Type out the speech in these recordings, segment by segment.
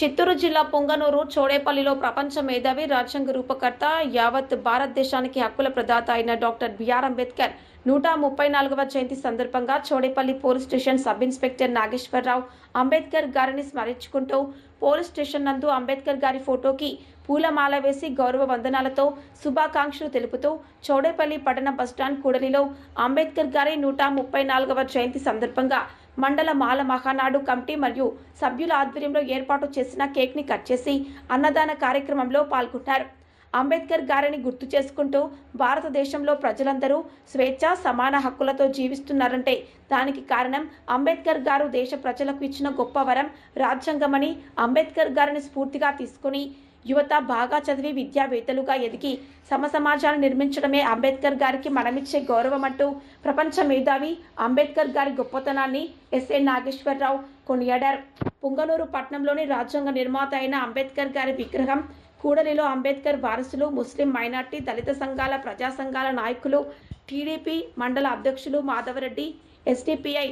చిత్తూరు జిల్లా పొంగనూరు చోడేపల్లిలో ప్రపంచ మేధావి రాజ్యాంగ రూపకర్త యావత్ భారతదేశానికి హక్కుల ప్రదాత అయిన డాక్టర్ బిఆర్ అంబేద్కర్ నూట ముప్పై నాలుగవ జయంతి సందర్భంగా Chodepalli police station sub inspector Nageswararao Ambedkar గారిని స్మరించుకుంటూ పోలీస్ స్టేషన్ నందు అంబేద్కర్ గారి ఫోటోకి పూలమాల వేసి గౌరవ వందనాలతో శుభాకాంక్షలు తెలుపుతూ చౌడేపల్లి పట్టణ బస్టాండ్ కూడలిలో అంబేద్కర్ గారి నూట ముప్పై నాలుగవ జయంతి సందర్భంగా మండల మాల మహానాడు కమిటీ మరియు సభ్యుల ఆధ్వర్యంలో ఏర్పాటు చేసిన కేక్ని కట్ చేసి అన్నదాన కార్యక్రమంలో పాల్గొన్నారు. అంబేద్కర్ గారిని గుర్తు చేసుకుంటూ భారతదేశంలో ప్రజలందరూ స్వేచ్ఛ సమాన హక్కులతో జీవిస్తున్నారంటే దానికి కారణం అంబేద్కర్ గారు దేశ ప్రజలకు ఇచ్చిన గొప్ప వరం రాజ్యాంగమని అంబేద్కర్ గారిని స్ఫూర్తిగా తీసుకుని యువత బాగా చదివి విద్యావేత్తలుగా ఎదిగి సమసమాజాన్ని నిర్మించడమే అంబేద్కర్ గారికి మనమిచ్చే గౌరవం అంటూ ప్రపంచ మేధావి అంబేద్కర్ గారి గొప్పతనాన్ని ఎస్ఏ నాగేశ్వరరావు కొనియాడారు. పుంగనూరు పట్టణంలోని రాజ్యాంగ నిర్మాత అయిన అంబేద్కర్ గారి విగ్రహం కూడలిలో అంబేద్కర్ వారసులు ముస్లిం మైనార్టీ దళిత సంఘాల ప్రజా సంఘాల నాయకులు టీడీపీ మండల అధ్యక్షులు మాధవరెడ్డి ఎస్డిపిఐ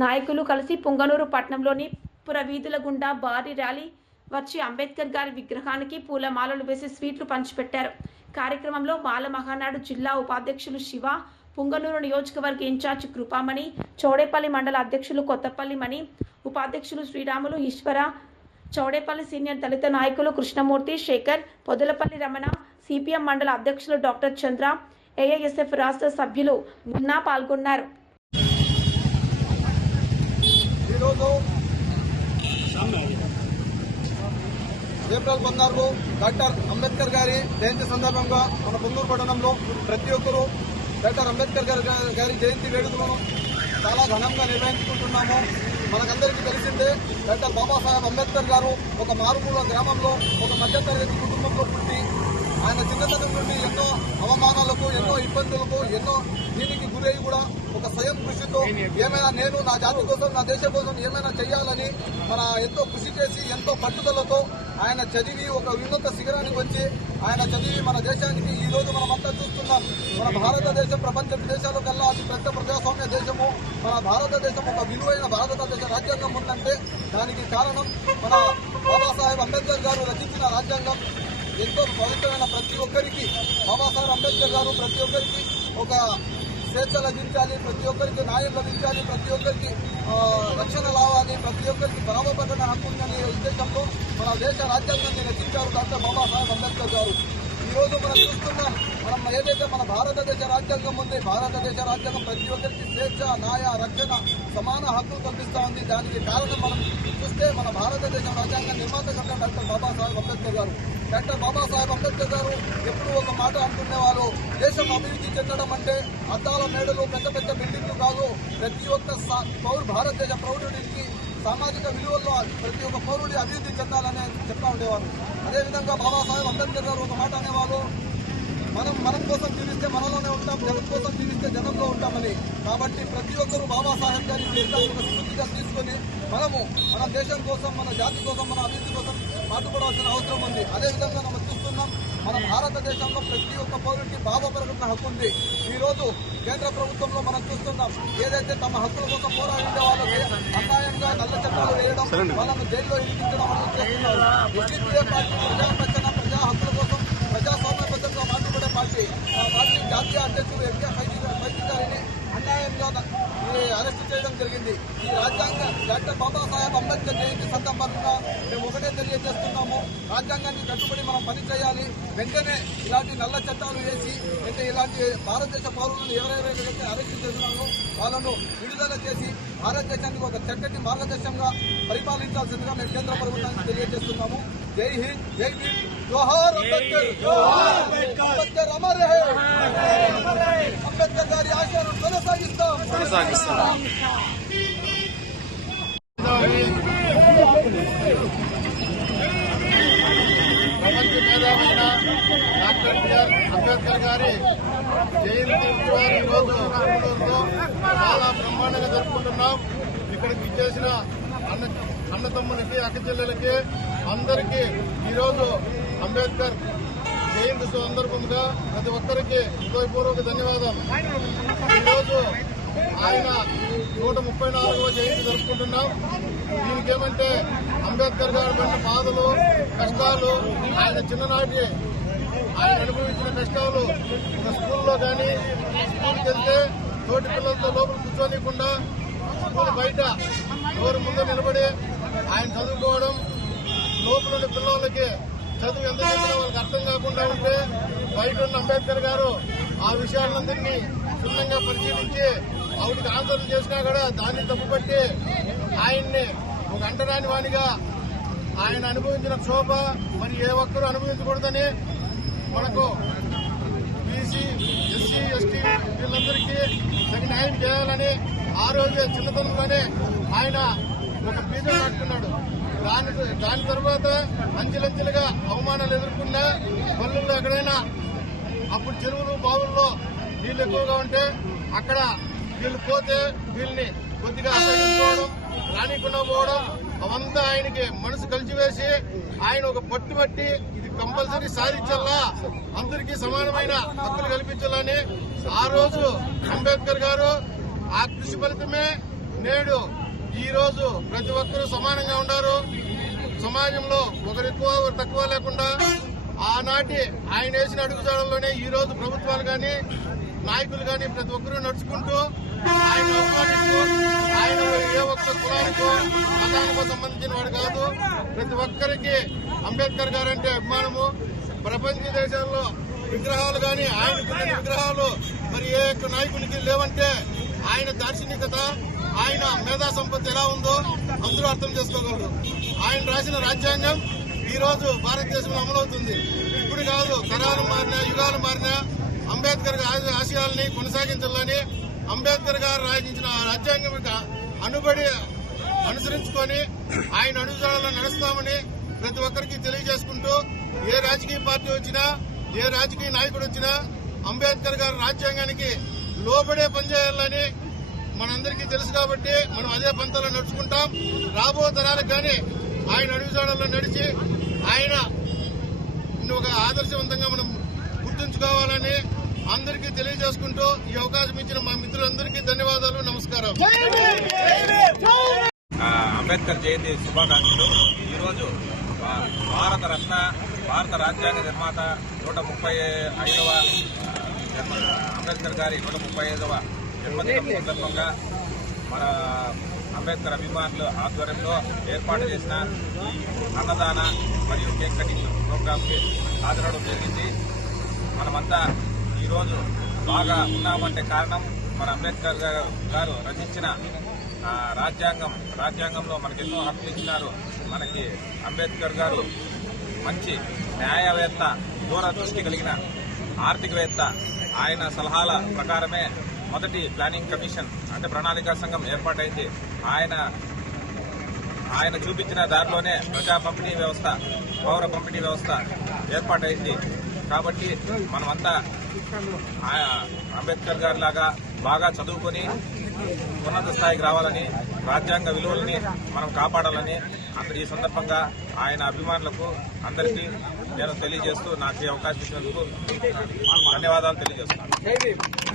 నాయకులు కలిసి పుంగనూరు పట్టణంలోని పురవీధుల గుండా భారీ ర్యాలీ వచ్చి అంబేద్కర్ గారి విగ్రహానికి పూలమాలలు వేసి స్వీట్లు పంచిపెట్టారు. కార్యక్రమంలో బాల మహానాడు జిల్లా ఉపాధ్యక్షులు శివ పుంగనూరు నియోజకవర్గ ఇన్ఛార్జ్ కృపామణి చౌడేపల్లి మండల అధ్యక్షులు కొత్తపల్లి మణి ఉపాధ్యక్షులు శ్రీరాములు ఈశ్వర చౌడేపల్లి సీనియర్ దళిత నాయకులు కృష్ణమూర్తి శేఖర్ పొదలపల్లి రమణ సిపిఎం మండల అధ్యక్షులు డాక్టర్ చంద్ర ఏఐఎస్ఎఫ్ రాష్ట్ర సభ్యులు మున్నా పాల్గొన్నారు. ఈరోజు ఏప్రిల్ పద్నాలుగు డాక్టర్ అంబేద్కర్ గారి జయంతి సందర్భంగా మన పొంగూరు పట్టణంలో ప్రతి ఒక్కరూ డాక్టర్ అంబేద్కర్ గారి గారి జయంతి వేడుకలను చాలా ఘనంగా నిర్వహించుకుంటున్నాము. మనకందరికీ తెలిసిందే డాక్టర్ బాబాసాహెబ్ అంబేద్కర్ గారు ఒక మారుమూల గ్రామంలో ఒక మధ్యతరగతి కుటుంబంలో పుట్టి ఆయన చిన్నతనం నుండి ఎన్నో అవమానాలకు ఎన్నో ఇబ్బందులకు ఎన్నో దీనికి గురై కూడా ఒక స్వయం కృషితో ఏమైనా నేను నా జాతి కోసం నా దేశం కోసం ఏమైనా చేయాలని మన ఎంతో కృషి చేసి ఎంతో పట్టుదలతో ఆయన చదివి ఒక వినూత శిఖరానికి వచ్చి ఆయన చదివి మన దేశానికి ఈ రోజు మనమంతా చూస్తున్నాం. మన భారతదేశం ప్రపంచ దేశాల కల్లా అతి పెద్ద ప్రజాస్వామ్య దేశము. మన భారతదేశం ఒక విలువైన భారతదేశ రాజ్యాంగం ఉందంటే దానికి కారణం మన బాబాసాహెబ్ అంబేద్కర్ గారు రచించిన రాజ్యాంగం. ఎంతో పవిత్రమైన ప్రతి ఒక్కరికి బాబాసాహెబ్ అంబేద్కర్ గారు ప్రతి ఒక్కరికి ఒక స్వేచ్ఛ లభించాలి ప్రతి ఒక్కరికి న్యాయం లభించాలి ప్రతి ఒక్కరికి ఆ, రక్షణ రావాలి ప్రతి ఒక్కరికి పరమపదన హక్కు ఉందనే ఉద్దేశంతో మన దేశ రాజ్యాంగాన్ని రచించారు డాక్టర్ బాబాసాహెబ్ అంబేద్కర్ గారు. ఈ రోజు మనం చూస్తున్నాం మనం ఏదైతే మన భారతదేశ రాజ్యాంగం ఉంది భారతదేశ రాజ్యాంగం ప్రతి ఒక్కరికి స్వేచ్ఛ న్యాయ రక్షణ సమాన హక్కు కల్పిస్తా ఉంది. దానికి కారణం మనం చూస్తే మన భారతదేశ రాజ్యాంగ నిర్మాత కట్ట డాక్టర్ బాబాసాహెబ్ అంబేద్కర్ గారు. డాక్టర్ బాబాసాహెబ్ అంబేద్కర్ గారు ఎప్పుడు ఒక మాట అంటునేవారు దేశం అభివృద్ధి చెందడం అంటే అద్దాల మేడలు పెద్ద పెద్ద బిల్డింగ్లు కాదు. ప్రతి ఒక్క పౌరు భారతదేశ పౌరుడికి సామాజిక విలువల్లో ప్రతి ఒక్క పౌరుడి అభివృద్ధి చెందాలని చెప్తా ఉండేవారు. అదేవిధంగా బాబాసాహెబ్ అంబేద్కర్ గారు ఒక మాట అనేవారు మనం మనం కోసం జీవిస్తే మనలోనే ఉంటాం జనం కోసం జీవిస్తే జనంలో ఉంటామని. కాబట్టి ప్రతి ఒక్కరూ బాబాసాహెబ్ గారి జీవితాన్ని ఒక స్ఫూర్తిగా తీసుకొని మనము మన దేశం కోసం మన జాతి కోసం మన అభివృద్ధి కోసం పాటుపడాల్సిన అవసరం ఉంది. అదేవిధంగా మనం చూస్తున్నాం మన భారతదేశంలో ప్రతి ఒక్క పౌరుడికి బాబా పెరుగుతున్న హక్కు ఉంది. ఈ రోజు కేంద్ర ప్రభుత్వంలో మనం చూస్తున్నాం ఏదైతే తమ హక్కుల కోసం పోరాడే వాళ్ళకి అన్యాయంగా నల్ల చట్టాలు వేయడం వాళ్ళను జైల్లో ఇరికించడం అనేది చేస్తున్నారు. ఎస్డీపీఏ పార్టీ ప్రజా హక్కుల కోసం ప్రజాస్వామ్యబద్ధంగా మాట్లాడే పార్టీ ఆ పార్టీ జాతీయ అధ్యక్షుడు ఎన్కే ఫైజీ గారిని అన్యాయంగా అరెస్ట్ చేయడం జరిగింది. ఈ రాజ్యాంగ డాక్టర్ బాబాసాహెబ్ అంబేద్కర్ జయంతి సందర్భంగా మేము ఒకటే తెలియజేస్తున్నాము రాజ్యాంగాన్ని కట్టుబడి మనం పని చేయాలి. వెంటనే ఇలాంటి నల్ల చట్టాలు వేసి అంటే ఇలాంటి భారతదేశ పౌరులను ఎవరెవరైతే అరెస్ట్ చేస్తున్నాము వాళ్ళను విడుదల చేసి భారతదేశానికి ఒక చక్కటి మార్గదర్శంగా పరిపాలించాల్సిందిగా మేము కేంద్ర ప్రభుత్వానికి తెలియజేస్తున్నాము. జై హింద్ జై భీమ్. జోహార్ అంబేద్కర్ అంబేద్కర్ అమర్. అంబేద్కర్ గారి ఆశయాలను కొనసాగిస్తాం. ప్రపంచ మేధావైన డాక్టర్ బిఆర్ అంబేద్కర్ గారి జయంతి ఉత్సవాలు ఈరోజు చాలా బ్రహ్మాండంగా జరుపుకుంటున్నాం. ఇక్కడికి ఇచ్చేసిన అన్న అన్నతమ్ములకి అక్కచెల్లెలకి అందరికీ ఈరోజు అంబేద్కర్ జయంతి సందర్భంగా ప్రతి ఒక్కరికి హృదయపూర్వక ధన్యవాదాలు. ఈరోజు ఆయన నూట ముప్పై నాలుగవ జయంతి జరుపుకుంటున్నాం. దీనికి ఏమంటే అంబేద్కర్ గారు పడిన బాధలు కష్టాలు ఆయన చిన్ననాటి ఆయన అనుభవించిన కష్టాలు ఒక స్కూల్లో కానీ స్కూల్కి వెళ్తే తోటి పిల్లలతో లోపల కూర్చోనికుండా స్కూల్ బయట ఎవరు ముందు నిలబడి ఆయన చదువుకోవడం లోపల ఉన్న పిల్లలకి చదువు ఎంత చెప్పినా వాళ్ళకి అర్థం కాకుండా ఉంటే బయట ఉన్న అంబేద్కర్ గారు ఆ విషయాలందరినీ క్షుణ్ణంగా పరిశీలించి ఆవిడకి ఆందోళన చేసినా కూడా దాన్ని తప్పుపట్టి ఆయన్ని ఒక అంటరాని వానిగా ఆయన అనుభవించిన క్షోభ మరి ఏ ఒక్కరూ అనుభవించకూడదని మనకు బీసీ ఎస్సీ ఎస్టీ వీళ్ళందరికీ తగిన న్యాయం చేయాలని ఆ రోజే చిన్నతనంలోనే ఆయన ఒక బీజం నాటుకున్నాడు దాని దాని తర్వాత అంచెలంచెలుగా అవమానాలు ఎదుర్కొన్నా పల్లెల్లో ఎక్కడైనా అప్పుడు చెరువులు బావుల్లో నీళ్ళు ఎక్కువగా ఉంటే అక్కడ వీళ్ళు పోతే వీళ్ళని కొద్దిగా అసహించుకోవడం రానికుండా పోవడం అవంతా ఆయనకి మనసు కలిసివేసి ఆయన ఒక పట్టు పట్టి ఇది కంపల్సరీ సాధించాలా? అందరికీ సమానమైన హక్కులు కల్పించాలని ఆ రోజు అంబేద్కర్ గారు ఆ కృషి ఫలితమే నేడు ఈ రోజు ప్రతి ఒక్కరూ సమానంగా ఉన్నారు. సమాజంలో ఒకరు ఎక్కువ ఒకరు తక్కువ లేకుండా ఆనాటి ఆయన వేసిన అడుగుజాడల్లోనే ఈ రోజు ప్రభుత్వాలు కానీ నాయకులు కానీ ప్రతి ఒక్కరూ నడుచుకుంటూ ఆయన అభిమానిస్తూ ఆయన ఏ ఒక్క కులానికో మతానికో సంబంధించిన వాడు కాదు. ప్రతి ఒక్కరికి అంబేద్కర్ గారంటే అభిమానము. ప్రపంచ దేశాల్లో విగ్రహాలు కానీ ఆయనకు విగ్రహాలు మరి ఏ యొక్క నాయకునికి లేవంటే ఆయన దార్శనికత ఆయన మేధా సంపత్తి ఎలా ఉందో అందరూ అర్థం చేసుకోగలరు. ఆయన రాసిన రాజ్యాంగం ఈ రోజు భారతదేశంలో అమలవుతుంది. ఇప్పుడు కాదు తరాలు మారినా యుగాలు మారినా అంబేద్కర్ ఆశయాల్ని కొనసాగించాలని అంబేద్కర్ గారు రాయించిన రాజ్యాంగం యొక్క అనుబడి అనుసరించుకొని ఆయన అడుగుజాడలో నడుస్తామని ప్రతి ఒక్కరికి తెలియజేసుకుంటూ ఏ రాజకీయ పార్టీ వచ్చినా ఏ రాజకీయ నాయకుడు వచ్చినా అంబేద్కర్ గారి రాజ్యాంగానికి లోబడే పనిచేయాలని మనందరికీ తెలుసు కాబట్టి మనం అదే పంతలో నడుచుకుంటాం. రాబో తరాలకు కానీ ఆయన అడుగుజాడల్లో నడిచి ఆయన ఒక ఆదర్శవంతంగా మనం గుర్తుంచుకోవాలని అందరికీ తెలియజేసుకుంటూ ఈ అవకాశం ఇచ్చిన మా మిత్రులందరికీ ధన్యవాదాలు నమస్కారం. అంబేద్కర్ జయంతి శుభాకాంక్షలు. ఈరోజు భారత రత్న భారత రాజ్యాంగ నిర్మాత నూట ముప్పై ఐదవ అంబేద్కర్ గారి నూట ముప్పై ఐదవ జన్మదినం సందర్భంగా మన అంబేద్కర్ అభిమానులు ఆధ్వర్యంలో ఏర్పాటు చేసిన ఈ అన్నదాన మరియు కేక్ కటింగ్ ప్రోగ్రామ్కి హాజరవడం జరిగింది. మనమంతా ఈరోజు బాగా ఉన్నామంటే కారణం మన అంబేద్కర్ గారు గారు రచించిన రాజ్యాంగం రాజ్యాంగంలో మనకి ఎన్నో హక్కులు ఇచ్చినారు మనకి అంబేద్కర్ గారు. మంచి న్యాయవేత్త దూరదృష్టి కలిగిన ఆర్థికవేత్త. ఆయన సలహాల ప్రకారమే మొదటి ప్లానింగ్ కమిషన్ అంటే ప్రణాళికా సంఘం ఏర్పాటైంది. ఆయన ఆయన చూపించిన దారిలోనే ప్రజా పంపిణీ వ్యవస్థ పౌర పంపిణీ వ్యవస్థ ఏర్పాటైంది. కాబట్టి మనమంతా అంబేద్కర్ గారి లాగా బాగా చదువుకొని ఉన్నత స్థాయికి రావాలని రాజ్యాంగ విలువలని మనం కాపాడాలని అందరి ఈ సందర్భంగా ఆయన అభిమానులకు అందరికీ నేను తెలియజేస్తూ నాకు ఈ అవకాశం ఇచ్చినందుకు ధన్యవాదాలు తెలియజేస్తున్నాను.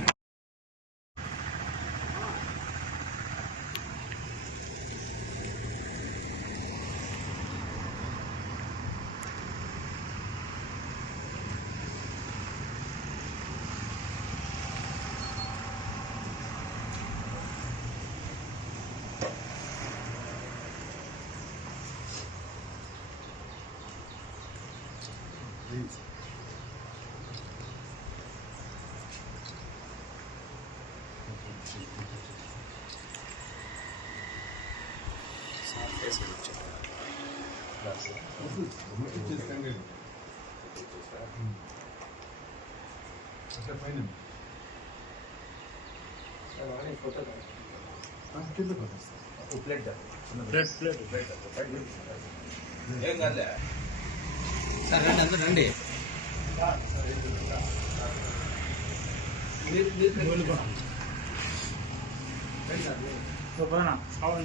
కింద ప్లేట్ ప్లేట్ ప్లేట్ ప్లేట్ ఏం కాదులే సార్ రండి అందరు రండి సూపర్ అవును